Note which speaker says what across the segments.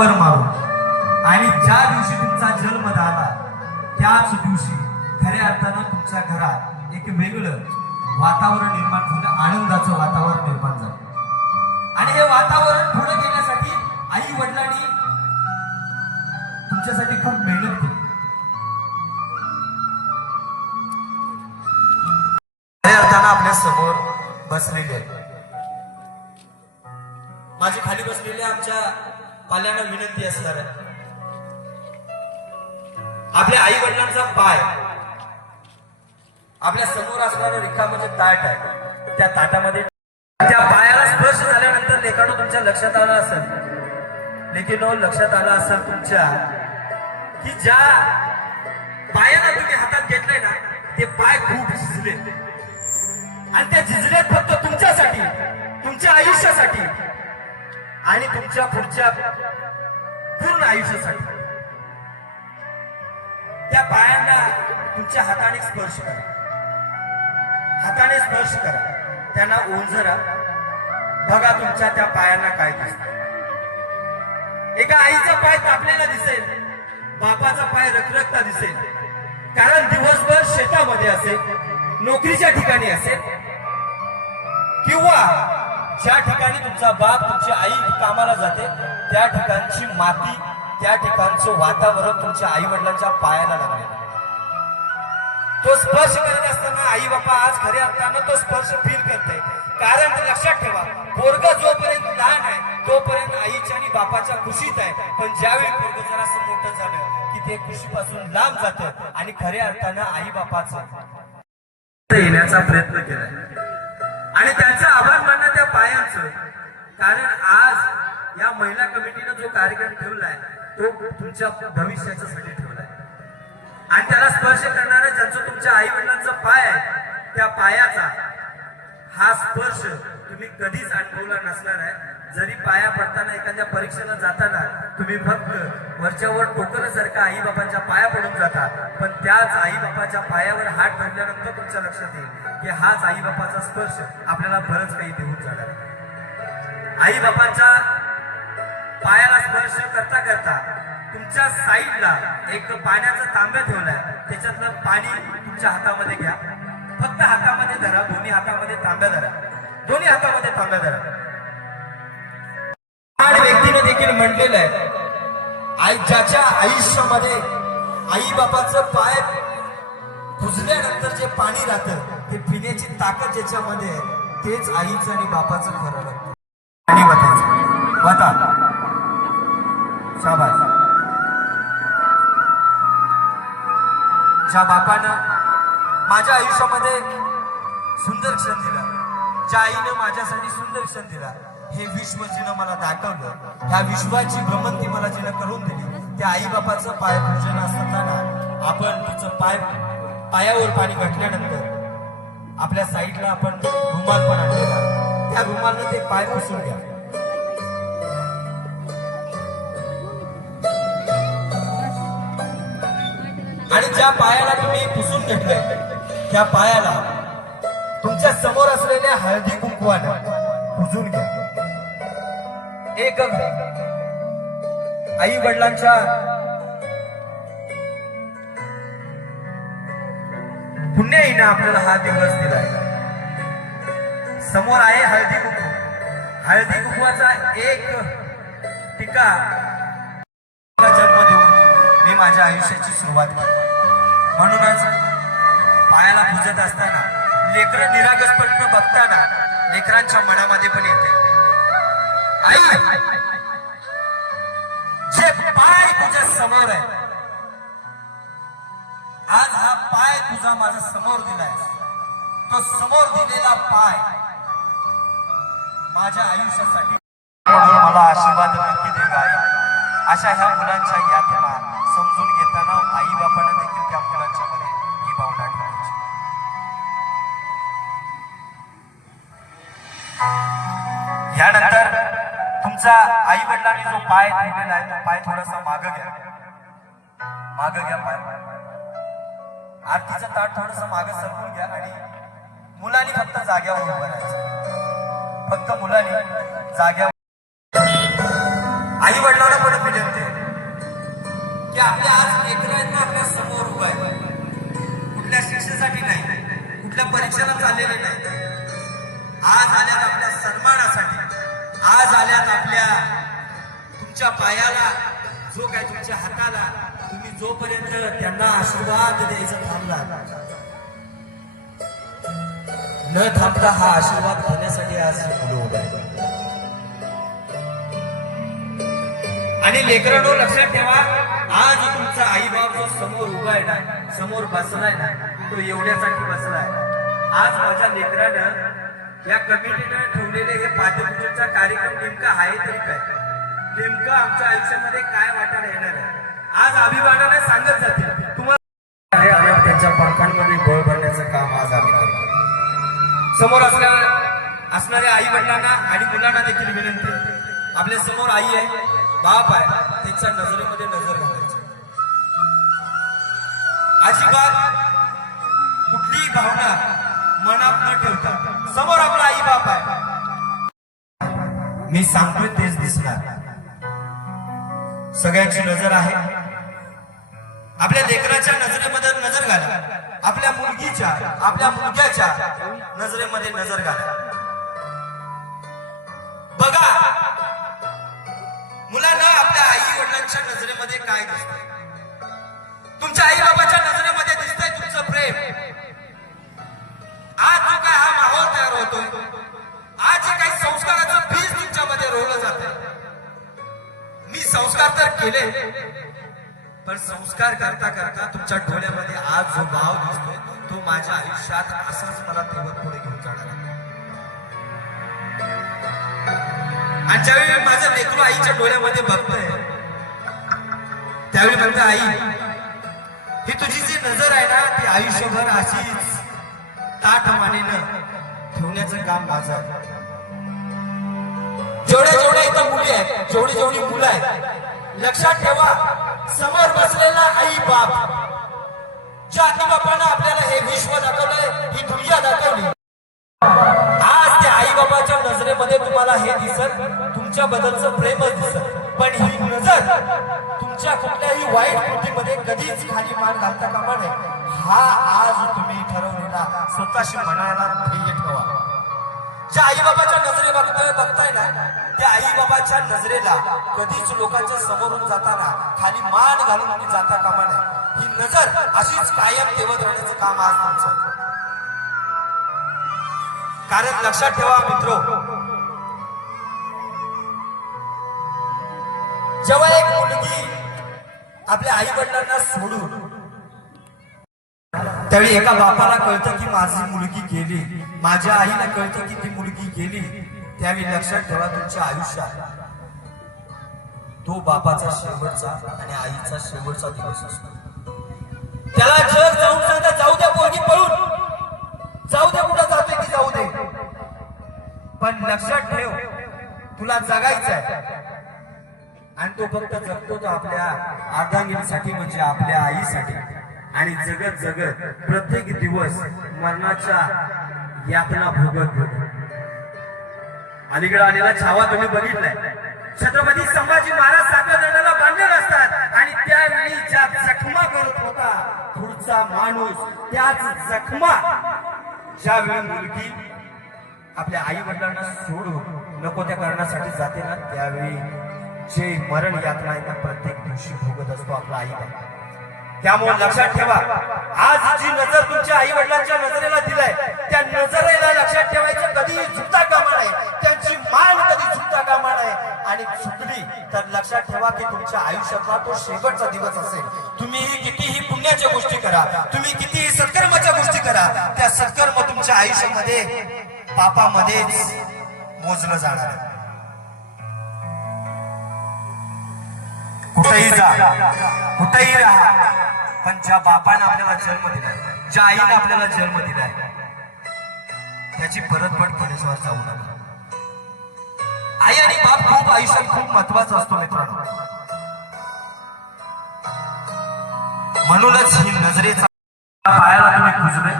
Speaker 1: वर मारून. आणि ज्या दिवशी तुमचा जन्म झाला त्याच दिवशी खऱ्या अर्थानं तुमच्या घरात एक वेगळं वातावरण निर्माण झालं आनंदाचं वातावरण निर्माण झालं. आणि हे वातावरण पुढे घेण्यासाठी आई वडिलांनी तुमच्यासाठी खूप मेहनत केली. खऱ्या अर्थानं आपल्यासमोर बसलेले माझे खाली बसलेले आमच्या पाल्यांना विनंती असणार आहे आपल्या आई वडिलांचा पाय आपल्यासमोर असणारा रिका म्हणजे ताट आहे त्या ताटामध्ये त्या पायाला स्पर्श झाल्यानंतर लेखानो तुमच्या लक्षात आलं असेल. लेकिनो लक्षात आलं असेल तुमच्या की ज्या पायाला तुम्ही हातात घेतलंय ना ते पाय खूप झिजले. आणि ते झिजलेत फक्त तुमच्यासाठी तुमच्या आयुष्यासाठी. आणि तुमच्या पुढच्या पूर्ण आयुष्यासाठी. त्या पायांना तुमच्या हाताने स्पर्श करा. हाताने स्पर्श करा. त्यांना ओंजरा बघा तुमच्या त्या पायांना काय दिसत एका आईचा पाय तापलेला दिसेल. बापाचा पाय रखरखता दिसेल. कारण दिवसभर शेतामध्ये असेल नोकरीच्या ठिकाणी असेल किंवा ज्या ठिकाणी तुमचा बाप तुमची आई कामाला जाते त्या ठिकाणची माती त्या ठिकाणचं वातावरण तुमच्या आई वडिलांच्या पायाला लागले तो स्पर्श करत असताना आई बापा आज खऱ्या अर्थानं तो स्पर्श फील करते कारण लक्षात ठेवा पोरग जोपर्यंत लहान आहे तोपर्यंत आईच्या आणि बापाच्या खुशीत आहे. पण ज्यावेळी पोरग जरासं मोठं झालं की ते खुशीपासून लांब जातं आणि खऱ्या अर्थानं आई बापाचं येण्याचा प्रयत्न केलाय. आणि त्यांचं आभार मानणं त्या पायांचं. कारण आज या महिला कमिटीनं जो कार्यक्रम ठेवलाय तो तुमच्या भविष्याच्यासाठी ठेवलाय. आणि त्याला स्पर्श करणारा ज्यांचं तुमच्या आई वडिलांचा पाय आहे त्या पायाचा हा स्पर्श तुम्ही कधीच अनुभवला नसणार आहे. जरी पाया पडताना एखाद्या परीक्षेला जाताना तुम्ही फक्त वरच्यावर टोकल्यासारखा आई बाबांच्या पाया पडून जाता पण त्याच आई बाबाच्या पायावर हात ठेवल्यानंतर तुमच्या लक्षात येईल की हाच आई बाबाचा स्पर्श आपल्याला बरंच काही देऊन जाणार. आई बाबांच्या पायाला स्पर्श करता करता तुमच्या साईडला एक पाण्याचा तांब्या ठेवलाय त्याच्यातलं पाणी तुमच्या हातामध्ये घ्या. फक्त हातामध्ये धरा दोन्ही हातामध्ये तांब्या धरा. दोन्ही हातामध्ये तांब्या धरा. आणि देखील म्हणलेलं आहे आई ज्याच्या आयुष्यामध्ये आई बाबाचं पाय कुजल्यानंतर जे पाणी राहतं ते पिण्याची ताकद ज्याच्यामध्ये आहे तेच आईचं आणि बापाचं खरं लागतं आणि वतायचं वता. शाबास. ज्या बापानं माझ्या आयुष्यामध्ये सुंदर क्षण दिला ज्या आईनं माझ्यासाठी सुंदर क्षण दिला हे विश्व जिनं मला दाखवलं. ह्या विश्वाची भ्रमंती मला जिनं करून दिली त्या आई बापाचं पाय असताना आपण तिचं पाय पायावर पाणी घातल्यानंतर आपल्या साईडला आपण रुमाल पण आणलेला. त्या रुमालनं ते पाय पुसून घ्या. आणि ज्या पायाला तुम्ही पुसून घेतलंय त्या पायाला तुमच्यासमोर असलेल्या हळदी कुंकवानं पुजून घ्या. एक आई वडिलांच्या पुण्याईनं आपल्याला हा दिवस दिलाय. समोर आहे हळदी कुंकू. हळदी कुंकवाचा एक टीका जन्म देऊन मी माझ्या आयुष्याची सुरुवात केली म्हणूनच पायाला पुजत असताना लेकर निरागसपणे बघताना लेकरांच्या मनामध्ये पण येते. जे पाय तुझ्या समोर आहे. आज हा पाय तुझा माझा समोर दिलाय. तो समोर दिलेला पाय माझ्या आयुष्यासाठी. मला आशीर्वाद नक्की दे ग अशा ह्या मुलांच्या यातना समजून घेताना आई बापानं देखील त्या मुलांच्या मध्ये ही भावना ठेवायची. यानंतर तुमचा आई वडिलांनी जो पाय ठेवलेला आहे तो पाय थोडासा माग घ्या. माग घ्या पाय. आरतीचं ताट थोडस माग सरकून घ्या आणि मुलांनी फक्त जाग्यावर उभं राहायचं. फक्त मुलांनी जाग्यावर. आई वडिलांना पण विनंती आहे की आपल्या आज लेकरं आपल्यासमोर उभं आहे. कुठल्या शिक्षेसाठी नाही कुठल्या परीक्षेला चाललेले नाही. आज आल्यात आपल्या सन्मानासाठी. आज आल्यात आपल्या तुमच्या पायाला जो काय तुमच्या हाताला तुम्ही जोपर्यंत त्यांना आशीर्वाद द्यायचा थांबला न थांबता हा आशीर्वाद घेण्यासाठी आज ही आणि लेकरांनो लक्षात ठेवा आज तुमचा आई बाप जो समोर उभा आहे ना समोर बसलाय ना तो एवढ्यासाठी बसलाय. आज माझ्या लेकरानं या कमिटीनं ठेवलेले हे पाठ्यपुस्तकचा कार्यक्रम नेमका आहे तरी काय? नेमकं आमच्या आयुष्यामध्ये काय वाटायला येणार आहे? आज अभिमानाने सांगत जातील. तुम्हाला आहे आणि त्यांच्या पालकांमध्ये बळ भरण्याचं काम आज आम्ही करतो समोर असल्या असणाऱ्या आई वडिलांना आणि मुलांना देखील विनंती आहे. आपल्यासमोर आई आहे बाप आहे त्यांच्या नजरेमध्ये नजर घालायची. अजिबात कुठलीही भावना मनात न ठेवता. समोर आपला आई बाप आहे. मी सांगतोय तेच दिसणार. सगळ्यांची नजर आहे. आपल्या लेकराच्या नजरेमध्ये नजर घाला. आपल्या मुलगीच्या आपल्या मुलग्याच्या नजरेमध्ये नजर घाला. बघा मुलांना आपल्या आई वडिलांच्या नजरेमध्ये काय दिसत तुमच्या आई बाबाच्या संस्कार तर केले. पण संस्कार करता करता तुमच्या डोळ्यामध्ये आज जो भाव दिसतोय तो माझ्या आयुष्यात असाच मला तेवत पुढे घेऊन जाणार आणि ज्यावेळी माझं लेकरू आईच्या डोळ्यामध्ये बघतोय त्यावेळी म्हणतं आई ही तुझी जी नजर आहे ना ती आयुष्यभर अशीच ताठ मानेनं ठेवण्याचं काम माझं आहे. जेवढ्या जेवढ्या इथं मुली आहेत जेवढी जेवढी मुलं आहेत लक्षात ठेवा समोर बसलेला आई बाप ज्या आई बापानं आपल्याला हे विश्व दाखवलंय ही दुनिया दाखवली. आज त्या आई बाबाच्या नजरेमध्ये तुम्हाला हे दिसत तुमच्या बद्दलचं प्रेमच दिसत. पण ही नजर तुमच्या कुठल्याही वाईट कृतीमध्ये कधीच खाली मान घालता कामा नये. हा आज तुम्ही ठरवलेला स्वतःशी म्हणायला ध्येय ठेवा. ज्या आई बाबाच्या नजरे बघताय बघताय ना त्या आई बाबाच्या नजरेला कधीच लोकांच्या समोरून जाताना खाली मान घालून आम्ही जाता कामा नये. ही नजर अशीच कायम ठेवत राहण्याचं काम आज तुमचं कारण लक्षात ठेवा मित्र जेव्हा एक मुलगी आपल्या आई वडिलांना सोडून त्यावेळी एका बापाला कळतं की माझी मुलगी गेली. माझ्या आईला कळतं की ती मुलगी गेली. त्यावेळी लक्षात ठेवा तुमच्या आयुष्यात. तो बापाचा शेवटचा आणि आईचा शेवटचा दिवस असतो. त्याला जग जाऊन सांगता जाऊ द्या पोरगी पळून. जाऊ द्या कुठं जाते की जाऊ दे. पण लक्षात ठेव तुला जगायचं आहे आणि तो फक्त जगतो तो आपल्या अर्धांगिनीसाठी म्हणजे आपल्या आईसाठी. आणि जगत जगत प्रत्येक दिवस मरणाच्या यातना भोगत अलीकडे आलेला छावा तुम्ही बघितलाय. छत्रपती संभाजी महाराज सातव्या दंडाला बांधलेले असतात आणि त्यावेळी ज्या जखमा करत होता पुढचा माणूस त्याच जखमा ज्यावेळी मुलगी आपल्या आई वडिलांना सोडून नको त्या करण्यासाठी जाते ना त्यावेळी जे मरण यातना आहे त्या प्रत्येक दिवशी भोगत असतो आपला आई बाबा त्यामुळे लक्षात ठेवा आज जी नजर तुमच्या आई वडिलांच्या नजरेला दिलाय त्या नजरेला लक्षात ठेवायचं कधी झुकता कामा नाही त्यांची मान कधी झुकता कामा नाही आणि झुकली तर लक्षात ठेवा की तुमच्या आयुष्यातला तो शेवटचा दिवस असेल. तुम्ही कितीही पुण्याच्या गोष्टी करा तुम्ही कितीही सत्कर्माच्या गोष्टी करा त्या सत्कर्म तुमच्या आयुष्यामध्ये पापामध्येच मोजलं जाणार आहे. कुठेही जा. कुठेही राहा. पण ज्या बापानं आपल्याला जन्म दिलाय ज्या आईनं आपल्याला जन्म दिलाय त्याची परतफड केल्याशिवाय जाऊ नका. आई आणि बाप खूप आयुष्यात खूप महत्त्वाचा असतो मित्रांनो. म्हणूनच ही नजरेचा पायाला तुम्ही पुजले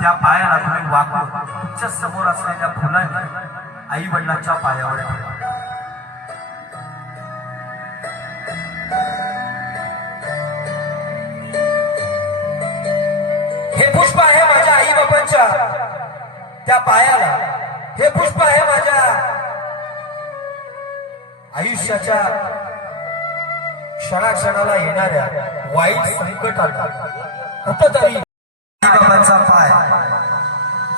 Speaker 1: त्या पायाला तुम्ही वाकून तुमच्यासमोर असलेल्या फुलांनी आई वडिलांच्या पायावर ठेवा. तुमच्या त्या पायाला हे पुष्प आहे माझ्या आयुष्याच्या क्षणाक्षणाला येणाऱ्या वाईट संकटाला. कुठंतरी बाबांचा पाय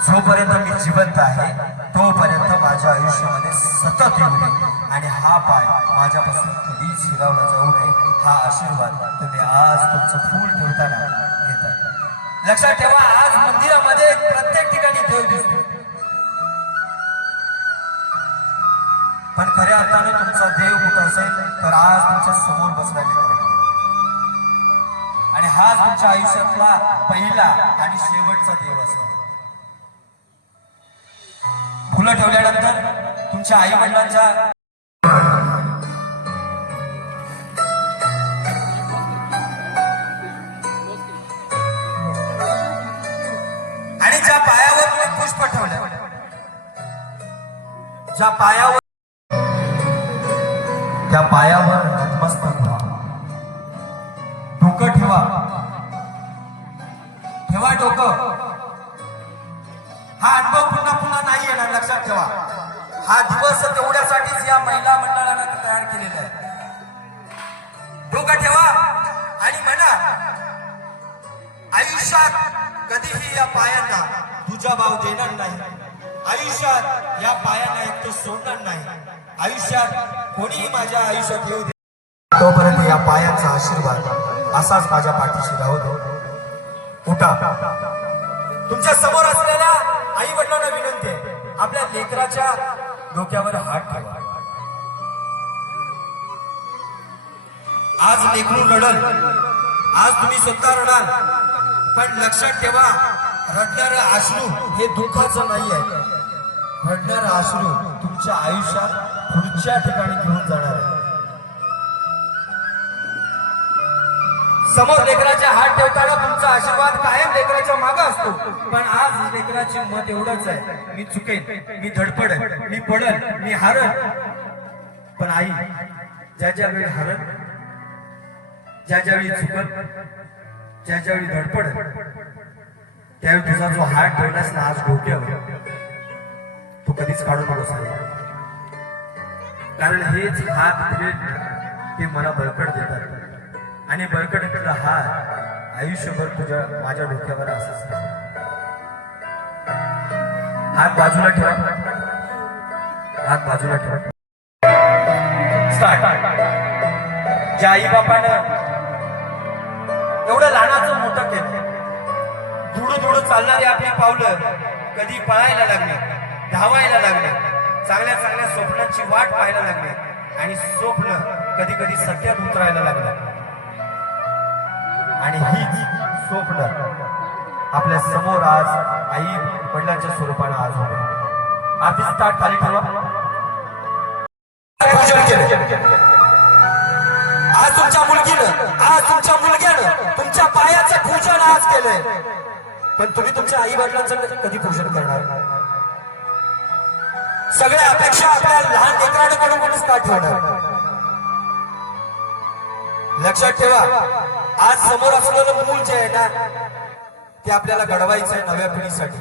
Speaker 1: जोपर्यंत मी जिवंत आहे तोपर्यंत माझ्या आयुष्यामध्ये सतत येऊ नये. आणि हा पाय माझ्यापासून कधीच हिरावला जाऊ नये. हा आशीर्वाद तुम्ही आज तुमचं फूल ठेवताना घेताय लक्षात ठेवा आज मंदिरामध्ये प्रत्येक ठिकाणी देव दिसतो. पण खऱ्या अर्थाने तुमचा देव कुठं असेल तर आज तुमच्यासमोर बसला आणि हाच तुमच्या आयुष्यातला पहिला आणि शेवटचा देव असतो फुलं ठेवल्यानंतर तुमच्या आई वडिलांच्या ज्या पायावर त्या पायावर नतमस्तक व्हा डोकं ठेवा. ठेवा डोकं. हा अनुभव पुन्हा पुन्हा नाही येणार लक्षात ठेवा. हा दिवस तेवढ्यासाठीच या महिला मंडळानं तयार केलेला आहे. डोकं ठेवा आणि म्हणा आयुष्यात कधीही या पायांना तुझा भाव देणार नाही. आयुष्यात या पायांना एक तर सोडणार नाही. आयुष्यात कोणीही माझ्या आयुष्यात येऊ दे. तोपर्यंत या पायांचा आशीर्वाद असाच माझ्या पाठीशी राहू दे. उठा. तुमच्यासमोर असलेल्या आई वडिलांना विनंती आहे आपल्या लेकराच्या डोक्यावर हात ठेवा. आज लेकरू रडल. आज तुम्ही स्वतः रडाल. पण लक्षात ठेवा रडणारं अश्रू हे दुःखाचं नाही आहे घडणारा अश्रू तुमच्या आयुष्यात पुढच्या ठिकाणी घेऊन जाणार आहे. समोर लेकराच्या हात ठेवताना तुमचा आशीर्वाद कायम लेकराच्या मागे असतो. पण आज लेकराची मत एवढंच आहे. मी चुकेन मी धडपड मी पडल मी हारल पण आई ज्या ज्या वेळी हारल ज्या ज्यावेळी चुकल ज्या ज्यावेळी धडपड त्यावेळी तुझा जो हात ठेवलास ना आज डोक्यावर. तू कधीच काढू नकोस आई. कारण हेच हात भेट ते मला बळकट देतात. आणि बळकटीतला हात आयुष्यभर तुझ्या माझ्या डोक्यावर असत हात बाजूला ठेवा. हात बाजूला ठेवा. स्टार्ट ज्या आई बापानं एवढं लहानाचं मोठं केलं दुडू दुडू चालणारी आपली पावलं कधी पळायला लागली. धावायला लागले. चांगल्या चांगल्या स्वप्नांची वाट पाहायला लागले. आणि स्वप्न कधी कधी सत्यात उतरायला लागलं. आणि हीच स्वप्न आपल्यासमोर आज आई वडिलांच्या स्वरूपानं आज होते. आधीच ताट खाली ठेवा. आज तुमच्या मुलगीनं. आज तुमच्या मुलग्यानं. तुमच्या पायाचं पूजन आज केलंय. पण तुम्ही तुमच्या आई वडिलांचं कधी पूजन करणार? सगळ्या अपेक्षा आपल्या लहान लेकरांकडूनच कोणीच का ठेवणार? लक्षात ठेवा आज समोर असलेलं मूल जे आहे ना ते आपल्याला घडवायचं आहे नव्या पिढीसाठी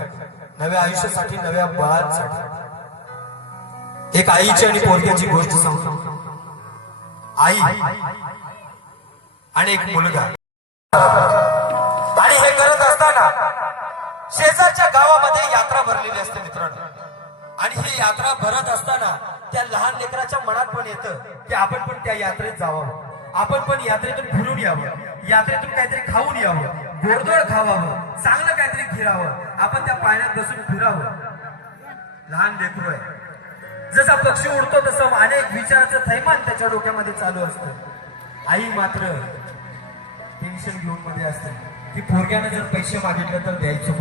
Speaker 1: नव्या आयुष्यासाठी नव्या बळांसाठी. एक आईची आणि पोरग्याची गोष्ट सांगतो. आई आणि एक मुलगा. आणि हे करत असताना शेजारच्या गावामध्ये यात्रा भरलेली असते मित्रांनो. आणि ही यात्रा भरत असताना त्या लहान लेकराच्या मनात पण येतं की आपण पण त्या यात्रेत जावं. आपण पण यात्रेतून फिरून यावं. यात्रेतून काहीतरी खाऊन यावं. गोडधोड खावावं. चांगलं काहीतरी फिरावं. आपण त्या पाण्यात बसून फिरावं. लहान लेकरू आहे. जसा पक्षी उडतो तसं अनेक विचाराचं थैमान त्याच्या डोक्यामध्ये चालू असतं. आई मात्र टेन्शन घेऊन मध्ये असते. की पोरग्यानं जर पैसे मागितले तर द्यायचं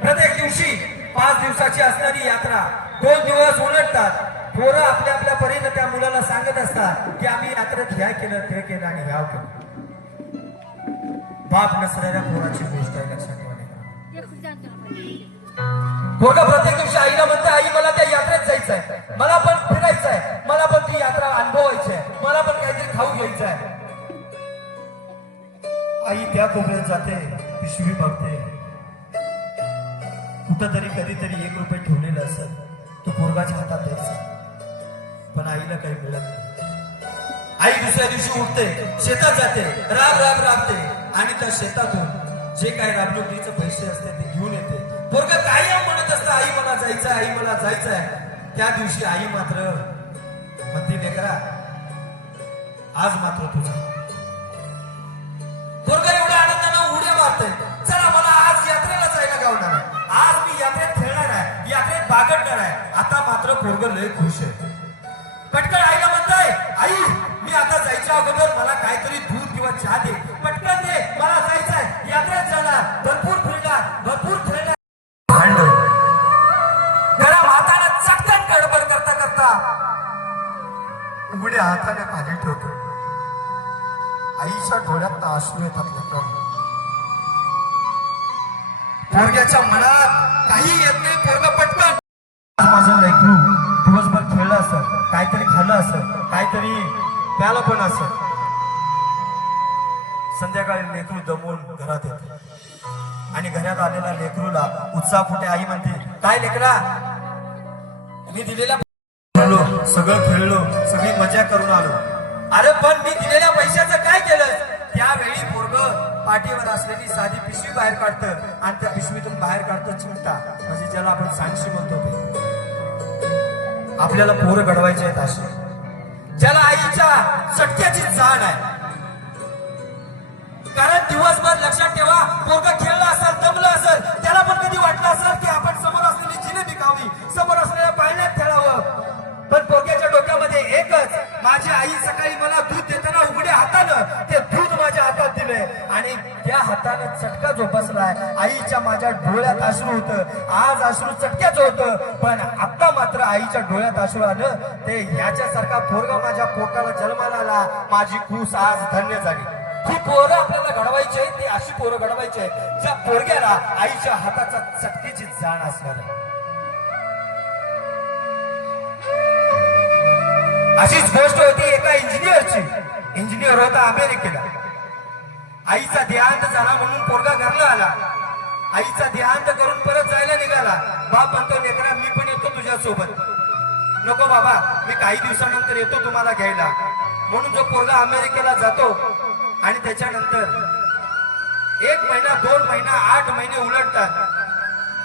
Speaker 1: प्रत्येक दिवशी पाच दिवसाची असणारी यात्रा. दोन दिवस उलटतात. पोरं आपल्या आपल्या परीनं त्या मुलाला सांगत असतात की आम्ही यात्रेत ह्या केलं ते केलं आणि ह्या केलं. बाप नसणाऱ्या पोराची गोष्ट आहे लक्षात ठेवा. पोरगा प्रत्येक दिवशी आईला म्हणते आई मला त्या यात्रेत जायचं आहे मला पण फिरायचं आहे मला पण ती यात्रा अनुभवायची आहे मला पण काहीतरी खाऊ घ्यायचं आहे आई त्या कोपऱ्यात जाते पिशवी बघते. कुठंतरी कधीतरी एक रुपये ठेवलेलं असत तो पोरगाच्या हातात द्यायचा. पण आईला काही मिळत नाही. आई दुसऱ्या दिवशी उठते शेतात जाते राब राब राबते आणि त्या शेतातून जे काही राबणुकीचे पैसे असते ते घेऊन येते. पोरग कायम म्हणत असतं आई मला जायचं आई मला जायचं आहे त्या दिवशी आई मात्र म्हणते लेकरा आज मात्र तुझा. पोरग एवढ्या आनंदानं उड्या मारतंय. रागडणार आहे आता मात्र पोरग लय खुश आहे. पटकन आईला म्हणताय आई मी आता जायच्या अगोदर मला काहीतरी दूध किंवा चहा दे. पटकन दे मला जायचंय. यात्रेत जाणार भरपूर फिरणार भरपूर खेळणार. भांड. गरम हाताने चटकन गडबड करता करता उघड्या हाताने खाली ठेवतो. आईच्या डोळ्यात आसू येतात पोरग्याच्या मनात काही येत नाही पोरग पटकन. झालं असं काहीतरी प्यालं पण असं. संध्याकाळी लेकरू दमून घरात येते. आणि घरात आलेल्या लेकरूला उत्साह फुटे आई म्हणते काय लेकरा? मी दिलेला सगळं खेळलो. सगळी मजा करून आलो. अरे पण मी दिलेल्या पैशाचं काय केलं त्यावेळी पोरग पाठीवर असलेली साधी पिशवी बाहेर काढतं आणि त्या पिशवीतून बाहेर काढतं चिमटा म्हणजे ज्याला आपण सांगशी म्हणतो ते. आपल्याला पोरं घडवायचे आहेत असे. ज्याला आईच्या चटक्याची जाण आहे. कारण दिवसभर लक्षात ठेवा पोरग खेळलं असेल दमलं असेल त्याला पण कधी वाटलं असेल की आपण समोर असलेली जिलेबी खावी समोर असलेल्या पाळण्यात खेळावं. पण पोरग्याच्या डोक्यामध्ये एकच माझी आई सकाळी मला दूध देताना उघड्या हातानं ते आणि त्या हातानं चटका जो आईच्या माझ्या डोळ्यात अश्रू होतं. आज अश्रू चटक्याच होतं. पण आता मात्र आईच्या डोळ्यात अश्रू आलं. ते याच्यासारखा पोरगा माझ्या पोटाला जन्माला आला. माझी कूस आज धन्य झाली. ही पोरं आपल्याला घडवायची आहेत ती अशी पोरं घडवायची आहेत ज्या पोरग्याला आईच्या हाताचा चटकीची जाण असणार अशीच गोष्ट होती एका इंजिनियरची इंजिनियर होता अमेरिकेला. आईचा देहांत झाला म्हणून पोरगा घरला आला. आईचा देहांत करून परत जायला निघाला. बाप म्हणतो लेकरा मी पण येतो तुझ्या सोबत नको बाबा मी काही दिवसानंतर येतो तुम्हाला घ्यायला. म्हणून जो पोरगा अमेरिकेला जातो आणि त्याच्यानंतर एक महिना दोन महिना आठ महिने उलटतात.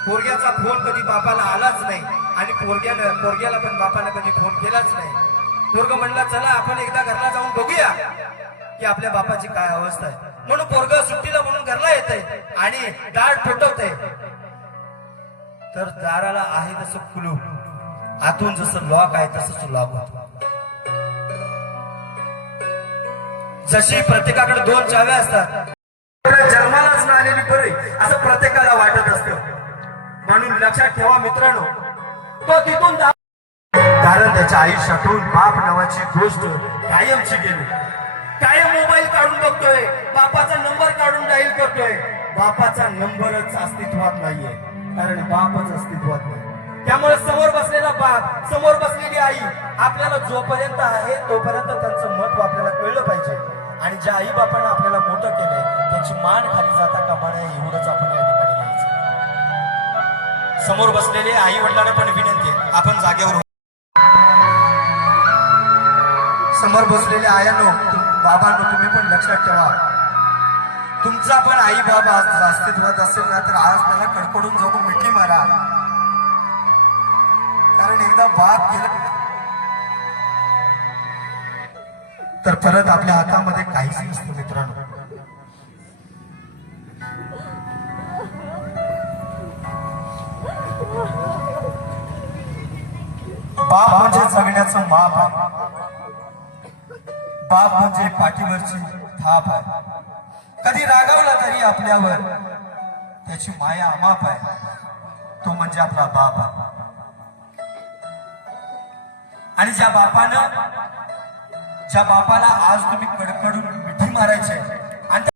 Speaker 1: पोरग्याचा फोन कधी बापाला आलाच नाही आणि पोरग्यानं पोरग्याला पण बापाला कधी फोन केलाच नाही. पोरग म्हणला चला आपण एकदा घरला जाऊन बघूया की आपल्या बापाची काय अवस्था आहे. म्हणून पोरग सुट्टीला म्हणून घरला येत आहे आणि दाढ ठोठवत तर दाराला आहे तसं कुलूप आतून जसं लॉक आहे तसंच लॉक होत जशी प्रत्येकाकडे दोन चाव्या असतात जन्मालाच ना आलेली बरी असं प्रत्येकाला वाटत असतं. म्हणून लक्षात ठेवा मित्रांनो तो तिथून जा- कारण त्याच्या आयुष्यातून बाप नावाची गोष्ट कायमची गेली. कायम मोबाईल काढून बघतोय. बापाचा नंबर काढून डाईल करतोय. बापाचा नंबरच अस्तित्वात नाहीये. कारण बापच अस्तित्वात नाही. त्यामुळे समोर बसलेला बाप समोर बसलेली आई आपल्याला जोपर्यंत आहे तोपर्यंत त्यांचं महत्त्व आपल्याला कळलं पाहिजे. आणि ज्या आई बापानं आपल्याला मोठं केलंय त्याची मान खाली जाता कामा नये एवढंच आपण या ठिकाणी लिहायचं समोर बसलेले आई वडिलांना पण विनंती आहे. आपण जागेवर समोर बसलेल्या आयानो बाबांनो तुम्ही पण लक्षात ठेवा. तुमचा पण आई बाबा अस्तित्वात असेल ना तर आज त्याला कडकडून जाऊन मिठी मारा. कारण एकदा बाप गेला तर परत आपल्या हातामध्ये काहीच नसतं मित्रांनो. बाप म्हणजे जगण्याचं माप. आहे बाप म्हणजे पाठीवरची थाप आहे. कधी रागावला तरी आपल्यावर त्याची माया अमाप आहे. तो म्हणजे आपला बाप आहे. आणि ज्या बापानं ज्या बापाला आज तुम्ही कडकडून मिठी मारायचे आणि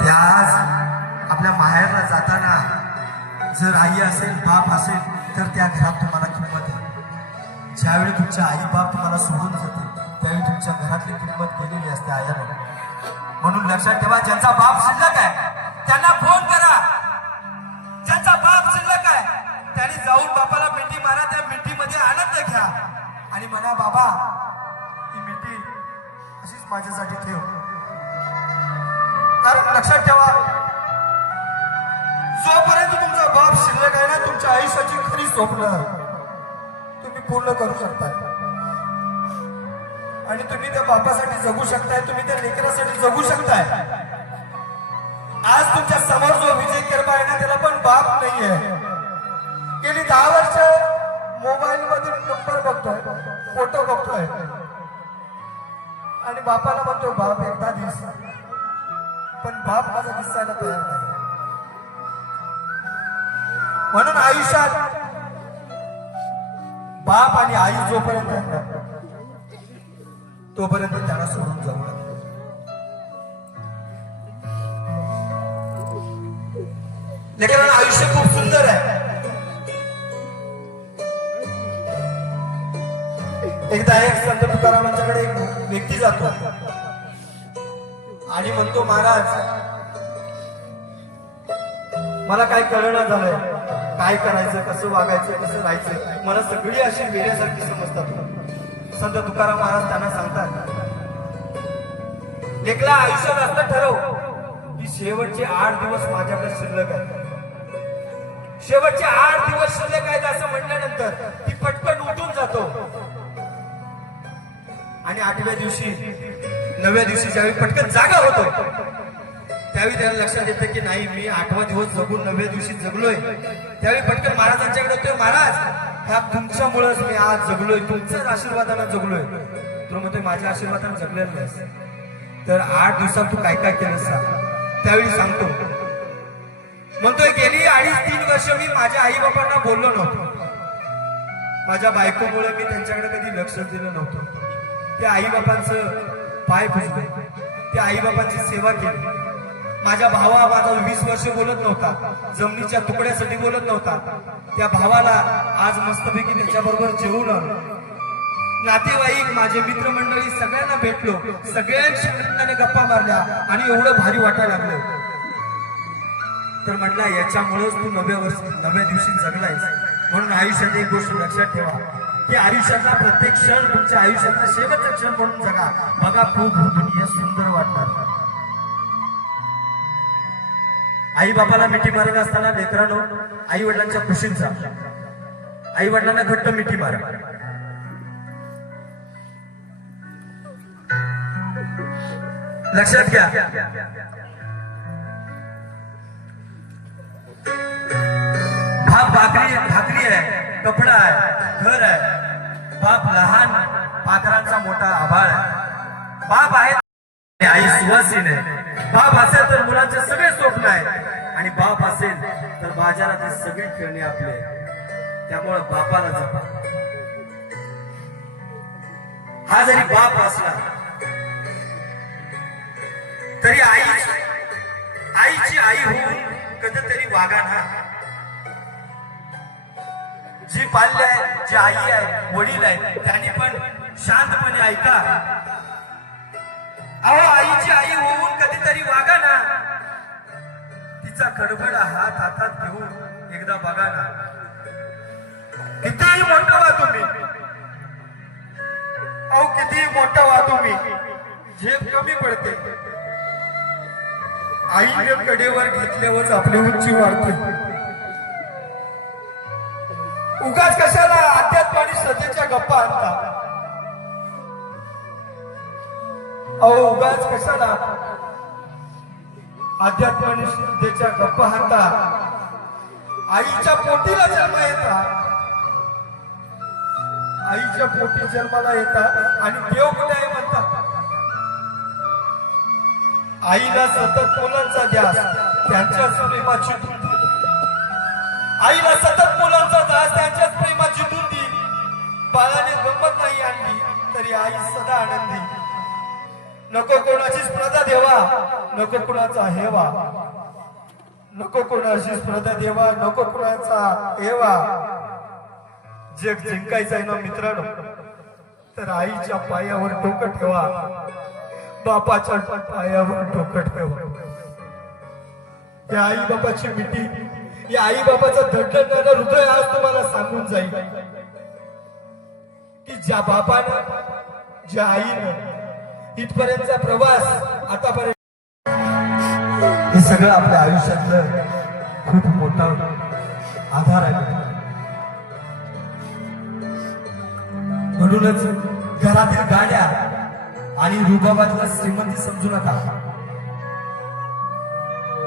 Speaker 1: त्या आज आपल्या माहेरला जाताना जर आई असेल बाप असेल तर त्या घरात ज्यावेळी तुमच्या आई बाप तुम्हाला सोडून जाते त्यावेळी तुमच्या घरातली किंमत गेलेली असते आयाला म्हणून लक्षात ठेवा ज्यांचा बाप शिल्लक आहे त्यांना फोन करा. ज्यांचा बाप शिल्लक आहे त्याने जाऊन बापाला मिठी मारा त्या मिठीमध्ये आनंद घ्या. आणि म्हणा बाबा ही मिठी अशीच माझ्यासाठी ठेव. कारण लक्षात ठेवा जोपर्यंत तुमचा बाप शिल्लक आहे ना तुमच्या आयुष्याची खरी स्वप्न. पूर्ण करू शकता आणि तुम्ही त्या बापासाठी जगू शकताय तुम्ही त्या लेकरासाठी जगू शकताय. आज तुमच्यासमोर जो विजय करपा आहे ना त्याला पण बाप नाहीये. गेली दहा वर्ष मोबाईल मधून नंबर बघतोय फोटो बघतोय. आणि बापाला म्हणतो बाप एकदा दिस. पण बाप माझा दिसायला तयार नाही. म्हणून आयुष्यात बाप आणि आई जोपर्यंत तोपर्यंत त्याला सोडून जाऊ नका. आयुष्य खूप सुंदर आहे एकदा एक संत तुकारामांच्याकडे एक व्यक्ती जातो आणि म्हणतो महाराज मला काय कळणं झालंय काय करायचं कसं वागायचं कसं राहायचं मला सगळी अशी वेड्यासारखी समजतात. संत तुकाराम महाराज त्यांना सांगतात एकला आयुष्यात असं ठरव की शेवटचे आठ दिवस माझ्याकडे शिल्लक आहे शेवटचे आठ दिवस शिल्लक आहेत असं म्हटल्यानंतर ती पटकन उठून जातो. आणि आठव्या दिवशी नवव्या दिवशी ज्यावेळी पटकन जागा होतो त्यावेळी त्याला लक्षात येतं की नाही मी आठवा दिवस जगून नवव्या दिवशी जगलोय. त्यावेळी पटकन महाराजांच्याकडे येतोय महाराज ह्या तुमच्यामुळेच मी आज जगलोय तुमच्याच आशीर्वादाला जगलोय. तो म्हणतोय माझ्या आशीर्वादाने जगलेलं नाही तर आठ दिवसात तू काय काय केलं सांग. त्यावेळी सांगतो. म्हणतोय गेली अडीच तीन वर्ष मी माझ्या आई बाबांना बोललो नव्हतो. माझ्या बायकोमुळे मी त्यांच्याकडे कधी लक्ष दिलं नव्हतं. त्या आई बाबांचं पाय पुजले त्या आई बाबांची सेवा केली. माझ्या भावा माझा वीस वर्ष बोलत नव्हता. जमिनीच्या तुकड्यासाठी बोलत नव्हता. त्या भावाला आज मस्तपैकी त्याच्याबरोबर जेवून नातेवाईक माझे मित्रमंडळी सगळ्यांना भेटलो. सगळ्यांशी आनंदाने गप्पा मारल्या आणि एवढं भारी वाटायला लागलं. तर म्हटला याच्यामुळेच तू नव्या वर्ष नव्या दिवशी जगलायस. म्हणून आयुष्यात एक गोष्ट लक्षात ठेवा की आयुष्यातला प्रत्येक क्षण तुमच्या आयुष्यातला शेवटचा क्षण म्हणून जगा. बघा खूप दुनिया सुंदर वाटणार. आई बाबाला मिठी मारत असताना लेकरांनो आई वडिलांच्या खुशींचा. आई वडिलांना घट्ट मिठी मारा. लक्षात घ्या. बाप भाकरी भाकरी आहे कपडा आहे घर आहे. बाप लहान पाखरांचा मोठा आभाळ आहे. बाप आहे आई सुवासीन आहे. बाप असेल तर मुलांचे सगळे स्वप्न आहे आणि बाप असेल तर बाजारातील सगळी खेळणी आपले त्यामुळे बापाला जपा. हा जरी बाप असला तरी आई आईची आई होऊन कधीतरी वागा ना. जी पाल्य आहे जी आई आहे वडील आहे त्यांनी पण शांतपणे ऐका. अहो आईची आई होऊन कधीतरी वागा ना. तिचा कडबड हात हातात घेऊन एकदा बघा ना. कितीही मोठं व्हा तुम्ही. अहो कितीही मोठं व्हा तुम्ही. झेप कमी पडते. आईने कडेवर घेतल्यावरच आपली उंची वाढते. उगाच कशाला अध्यात्म आणि श्रद्धेच्या गप्पा आणता? अहो उगाच कशाला? अध्यात्म श्रद्धेच्या गप्पा आणता आईच्या पोटीला जन्म येता. आईच्या पोटी जन्माला येतात आणि देव कुठे आहे आईला सतत मुलांचा ध्यास त्यांच्याच प्रेमाची आईला सतत मुलांचा ध्यास त्यांच्याच प्रेमाची धुंदी बाळाने गंमत नाही आणली तरी आई सदा आनंदी. नको कोणाची स्पर्धा देवा. नको कुणाचा हेवा. नको कोणाची स्पर्धा देवा. नको कुणाचा हेवा. जग जिंकायचं आहे ना मित्रांनो. तर आईच्या पायावर डोकं ठेवा. बापाच्या पायावर डोकं ठेवा. त्या आई बाबाची मिठी
Speaker 2: या आई बाबाचा धडधडणारं हृदय आज तुम्हाला सांगून जाईल. की ज्या बापानं ज्या आईनं इथपर्यंतचा प्रवास आतापर्यंत हे सगळं आपल्या आयुष्यातलं खूप मोठा आधार आहे. म्हणूनच घरातील गाड्या आणि रुबाबातला श्रीमंती समजू नका.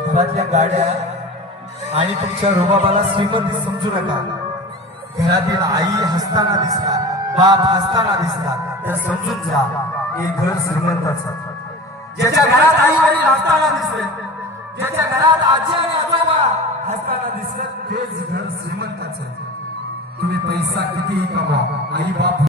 Speaker 2: घरातल्या गाड्या आणि तुमच्या रुबाबाला श्रीमंती समजू नका. घरातील आई हसताना दिसणार बाप हसताना दिसणार तर समजून जा. हे घर श्रीमंताचा. ज्याच्या घरात आई वडील हसताना दिसले ज्याच्या घरात आजी आणि आजोबा हसताना दिसले तेच घर श्रीमंताचं तुम्ही पैसा कितीही कमा आई बाप